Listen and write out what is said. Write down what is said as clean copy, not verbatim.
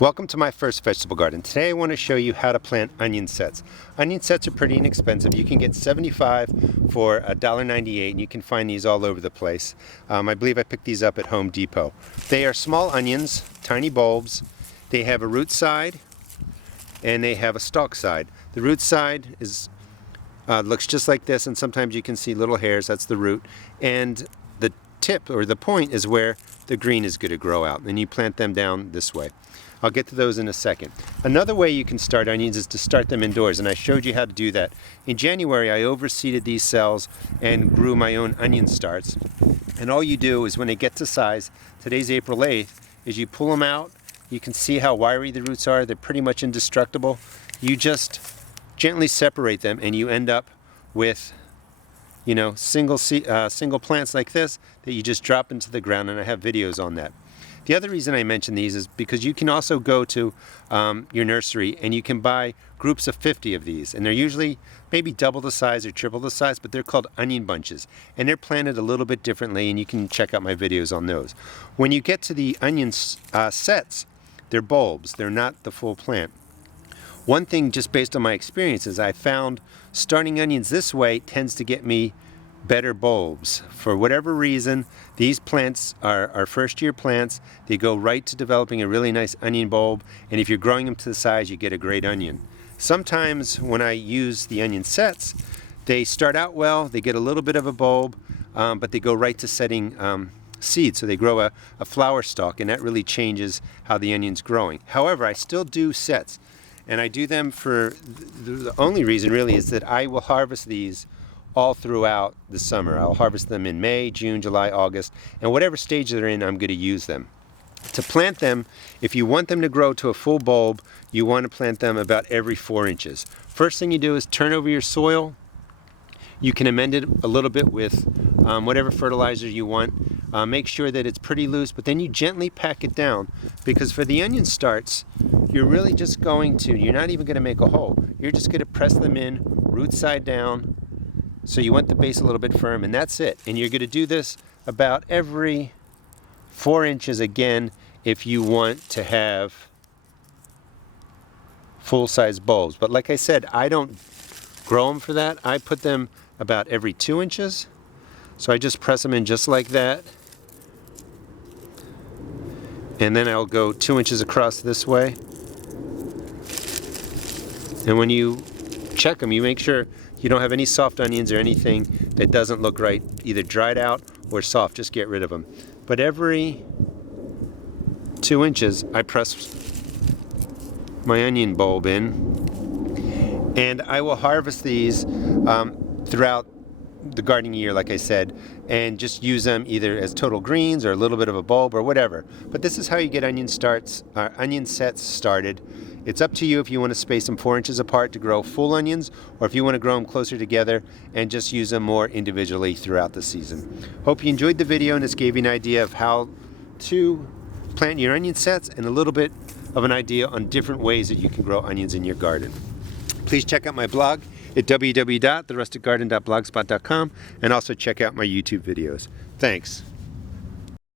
Welcome to my first vegetable garden. Today I want to show you how to plant onion sets. Onion sets are pretty inexpensive. You can get 75 for $1.98 and you can find these all over the place. I believe I picked these up at Home Depot. They are small onions, tiny bulbs. They have a root side and they have a stalk side. The root side is looks just like this, and sometimes you can see little hairs. That's the root. And the tip or the point is where the green is going to grow out, and you plant them down this way. I'll get to those in a second. Another way you can start onions is to start them indoors, and I showed you how to do that. In January, I overseeded these cells and grew my own onion starts. And all you do is when they get to size, today's April 8th, is you pull them out. You can see how wiry the roots are. They're pretty much indestructible. You just gently separate them and you end up with single plants like this that you just drop into the ground, and I have videos on that. The other reason I mention these is because you can also go to your nursery and you can buy groups of 50 of these, and they're usually maybe double the size or triple the size, but they're called onion bunches, and they're planted a little bit differently, and you can check out my videos on those. When you get to the onion sets, they're bulbs, they're not the full plant. One thing, just based on my experiences, I found starting onions this way tends to get me better bulbs. For whatever reason, these plants are first-year plants. They go right to developing a really nice onion bulb, and if you're growing them to the size, you get a great onion. Sometimes when I use the onion sets, they start out well, they get a little bit of a bulb, but they go right to setting seeds, so they grow a flower stalk, and that really changes how the onion's growing. However, I still do sets, and I do them for the only reason really is that I will harvest these all throughout the summer. I'll harvest them in May, June, July, August, and whatever stage they're in, I'm going to use them. To plant them, if you want them to grow to a full bulb, you want to plant them about every 4 inches. First thing you do is turn over your soil. You can amend it a little bit with whatever fertilizer you want. Make sure that it's pretty loose, but then you gently pack it down, because for the onion starts, you're really just you're not even going to make a hole. You're just going to press them in, root side down. So you want the base a little bit firm, and that's it. And you're going to do this about every 4 inches again if you want to have full-size bulbs. But like I said, I don't grow them for that. I put them about every 2 inches. So I just press them in just like that. And then I'll go 2 inches across this way. And when you check them, you make sure you don't have any soft onions or anything that doesn't look right, either dried out or soft. Just get rid of them. But every 2 inches, I press my onion bulb in, and I will harvest these throughout the gardening year, like I said, and just use them either as total greens or a little bit of a bulb or whatever. But this is how you get onion sets started. It's up to you if you want to space them 4 inches apart to grow full onions, or if you want to grow them closer together and just use them more individually throughout the season. Hope you enjoyed the video, and this gave you an idea of how to plant your onion sets and a little bit of an idea on different ways that you can grow onions in your garden. Please check out my blog at www.therusticgarden.blogspot.com, and also check out my YouTube videos. Thanks.